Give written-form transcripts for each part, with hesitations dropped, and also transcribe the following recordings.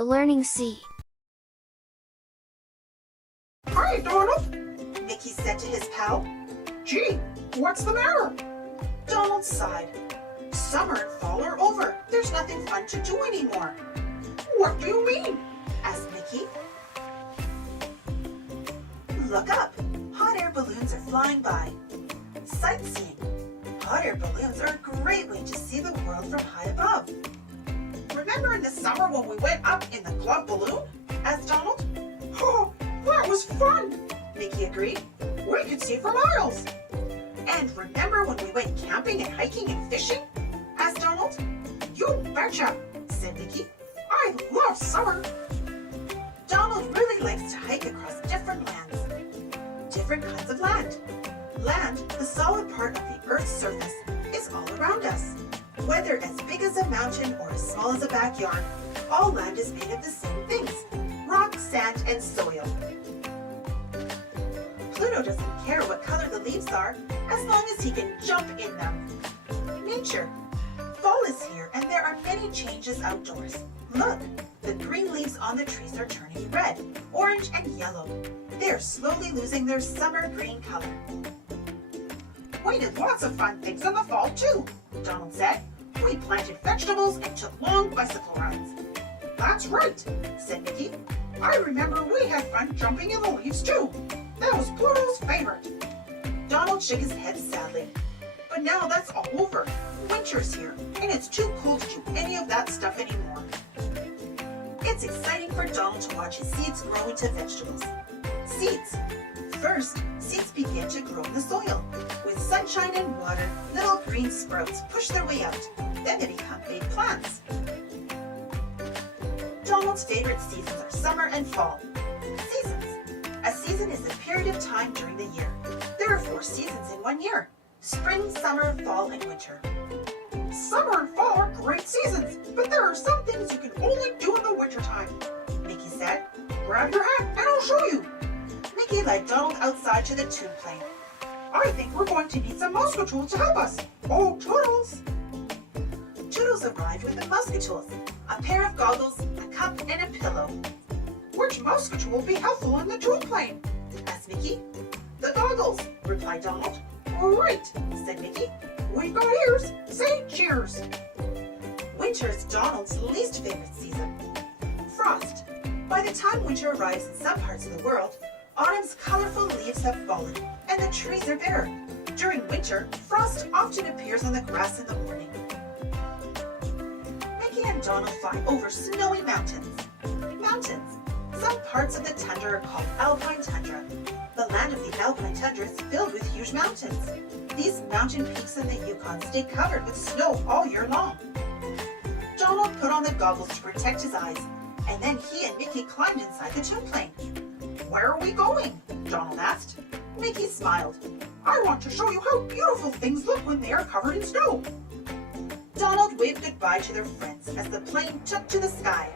the learning sea. Hi, Donald, Mickey said to his pal. Gee, what's the matter? Donald sighed. Summer and fall are over. There's nothing fun to do anymore. What do you mean? Asked Mickey. Look up. Hot air balloons are flying by. Sightseeing. Hot air balloons are a great way to see the world from high above. Remember in the summer when we went up in the glove balloon? Asked Donald. Oh, that was fun, Mickey agreed. We could see for miles. And remember when we went camping and hiking and fishing? Asked Donald. You betcha, said Mickey. I love summer. Donald really likes to hike across different lands. Different kinds of land. Land, the solid part of the Earth's surface, is all around us. Whether as big as a mountain or as small as a backyard, all land is made of the same things: rock, sand, and soil. Pluto doesn't care what color the leaves are, as long as he can jump in them. Nature. Fall is here, and there are many changes outdoors. Look, the green leaves on the trees are turning red, orange, and yellow. They are slowly losing their summer green color. We did lots of fun things in the fall, too, Donald said. We planted vegetables and took long bicycle rides. That's right, said Mickey. I remember we had fun jumping in the leaves, too. That was Pluto's favorite. Donald shook his head sadly. But now that's all over. Winter's here, and it's too cold to do any of that stuff anymore. It's exciting for Donald to watch his seeds grow into vegetables. Seeds. First, seeds begin to grow in the soil. With sunshine and water, little green sprouts push their way out. Then they become big plants. Donald's favorite seasons are summer and fall. Seasons. A season is a period of time during the year. There are 4 seasons in one year: spring, summer, fall, and winter. Summer and fall are great seasons, but there are some things you can only do in the wintertime, Mickey said. Grab your hat and I'll show you. Mickey led Donald outside to the tube plane. I think we're going to need some Moudrkryools to help us. Oh, Toodles! Toodles arrived with the Moudrkryools, a pair of goggles, a cup, and a pillow. Which Moudrkryools will be helpful in the tube plane? Asked Mickey. The goggles, replied Donald. All right, said Mickey. We've got ears. Say cheers. Winter is Donald's least favorite season. Frost. By the time winter arrives in some parts of the world, autumn's colorful leaves have fallen and the trees are bare. During winter, frost often appears on the grass in the morning. Mickey and Donald fly over snowy mountains. Mountains. Some parts of the tundra are called alpine tundra. The land of the alpine tundra is filled with huge mountains. These mountain peaks in the Yukon stay covered with snow all year long. Donald put on the goggles to protect his eyes, and then he and Mickey climbed inside the tube plane. Where are we going? Donald asked. Mickey smiled. I want to show you how beautiful things look when they are covered in snow. Donald waved goodbye to their friends as the plane took to the sky.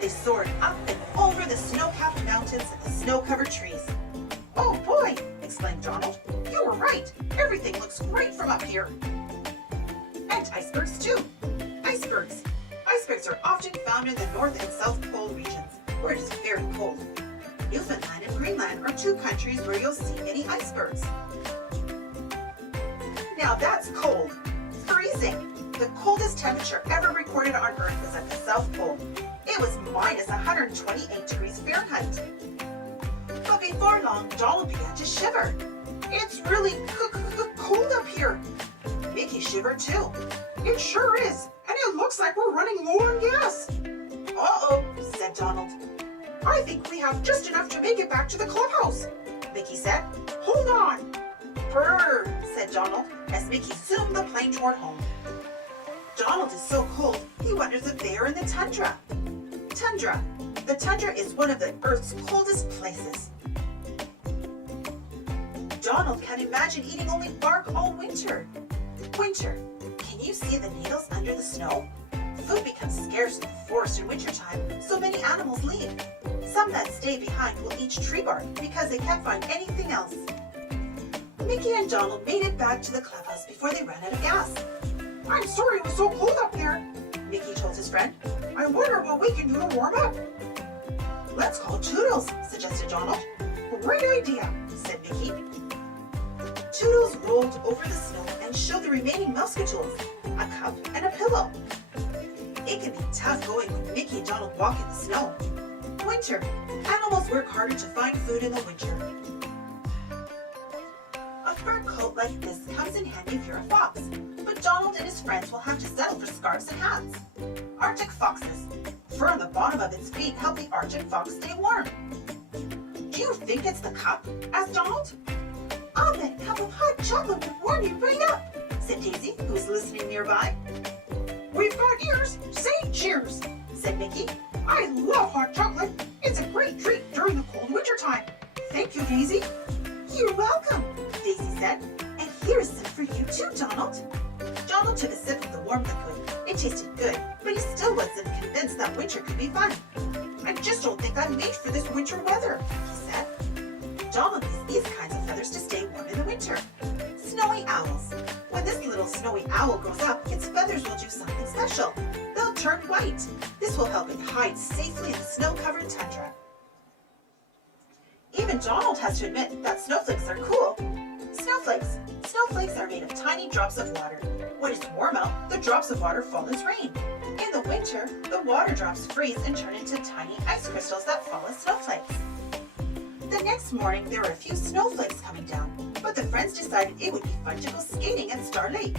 They soared up and over the snow-capped mountains and the snow-covered trees. Oh boy, exclaimed Donald. You were right. Everything looks great from up here. And icebergs too. Icebergs. Icebergs are often found in the North and South Pole regions, where it is very cold. Newfoundland and Greenland are 2 countries where you'll see many icebergs. Now that's cold. Freezing. The coldest temperature ever recorded on Earth was at the South Pole. It was minus 128 degrees Fahrenheit. But before long, Donald began to shiver. It's really cold up here. Mickey shivered too. It sure is, and it looks like we're running low on gas. Uh-oh, said Donald. I think we have just enough to make it back to the clubhouse, Mickey said. Hold on. Brrr, said Donald, as Mickey zoomed the plane toward home. Donald is so cold, he wonders if they are in the tundra. Tundra. The tundra is one of the Earth's coldest places. Donald can imagine eating only bark all winter. Winter. Can you see the needles under the snow? Food becomes scarce in the forest in wintertime, so many animals leave. Some that stay behind will eat tree bark because they can't find anything else. Mickey and Donald made it back to the clubhouse before they ran out of gas. I'm sorry it was so cold up there, Mickey told his friend. I wonder what we can do to warm up. Let's call Toodles, suggested Donald. Great idea, said Mickey. Toodles rolled over the snow and showed the remaining Moudrkryools a cup and a pillow. It can be tough going when Mickey and Donald walk in the snow. Winter. Animals work harder to find food in the winter. A fur coat like this comes in handy if you're a fox, but Donald and his friends will have to settle for scarves and hats. Arctic foxes. Fur on the bottom of its feet help the Arctic fox stay warm. Do you think it's the cup? Asked Donald. I'll bet a cup of hot chocolate would warm you right up, said Daisy, who was listening nearby. We've got ears, say cheers, said Mickey. I love hot chocolate. It's a great treat during the cold winter time. Thank you, Daisy. You're welcome, Daisy said. And here's some for you too, Donald. Donald took a sip of the warm liquid. It tasted good, but he still wasn't convinced that winter could be fun. I just don't think I'm made for this winter weather, he said. Donald needs these kinds of feathers to stay warm in the winter. Snowy owls. When this little snowy owl grows up, its feathers will do something special. They'll turn white. This will help it hide safely in the snow-covered tundra. Even Donald has to admit that snowflakes are cool. Snowflakes. Snowflakes are made of tiny drops of water. When it's warm out, the drops of water fall as rain. In the winter, the water drops freeze and turn into tiny ice crystals that fall as snowflakes. The next morning, there were a few snowflakes coming down, but the friends decided it would be fun to go skating at Star Lake.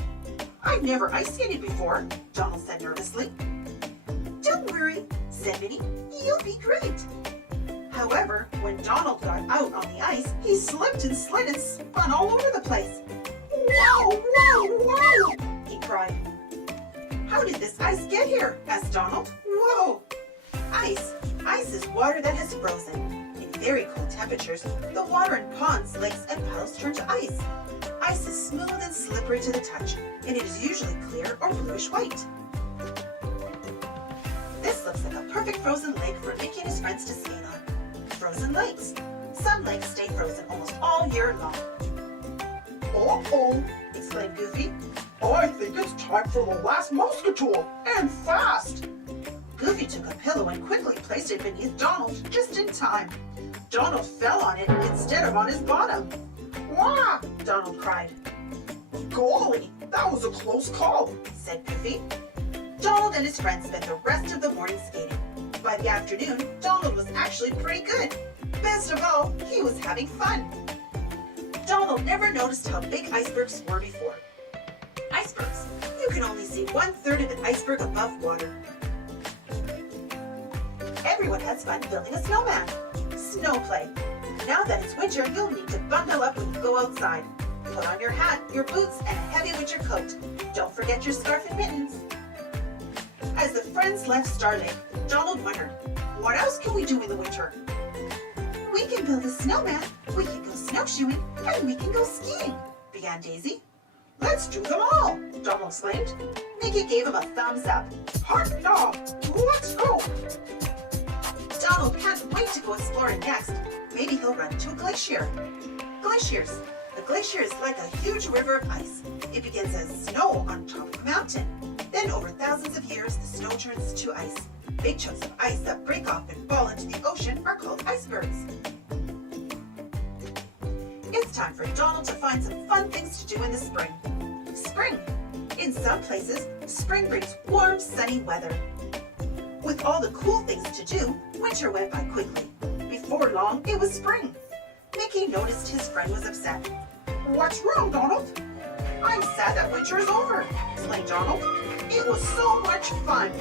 I've never ice skated before, Donald said nervously. Don't worry, said Minnie. You'll be great. However, when Donald got out on the ice, he slipped and slid and spun all over the place. Whoa, whoa, whoa, he cried. How did this ice get here? Asked Donald. Whoa! Ice. Ice is water that has frozen. In very cold temperatures, the water in ponds, lakes, and puddles turn to ice. Ice is smooth and slippery to the touch, and it is usually clear or bluish white. This looks like a perfect frozen lake for Mickey and his friends to skate on. Frozen lakes. Some lakes stay frozen almost all year long. Uh-oh, exclaimed Goofy. I think it's time for the last Moudrkryools, and fast! Goofy took a pillow and quickly placed it beneath Donald, just in time. Donald fell on it instead of on his bottom. Wah! Donald cried. Golly, that was a close call, said Goofy. Donald and his friends spent the rest of the morning skating. By the afternoon, Donald was actually pretty good. Best of all, he was having fun. Donald never noticed how big icebergs were before. Icebergs. You can only see 1/3 of an iceberg above water. Everyone has fun building a snowman. Snow play. Now that it's winter, you'll need to bundle up when you go outside. Put on your hat, your boots, and a heavy winter coat. Don't forget your scarf and mittens. As the friends left Star Lake, Donald wondered, what else can we do in the winter? We can build a snowman, we can go snowshoeing, and we can go skiing, began Daisy. Let's do them all, Donald exclaimed. Mickey gave him a thumbs up. Hot dog, let's go! Donald can't wait to go exploring next. Maybe he'll run into a glacier. Glaciers. A glacier is like a huge river of ice. It begins as snow on top of a mountain. Then over thousands of years, the snow turns to ice. Big chunks of ice that break off and fall into the ocean are called icebergs. It's time for Donald to find some fun things to do in the spring. Spring. In some places, spring brings warm, sunny weather. With all the cool things to do, winter went by quickly. Before long, it was spring. Mickey noticed his friend was upset. What's wrong, Donald? I'm sad that winter is over, explained Donald. It was so much fun.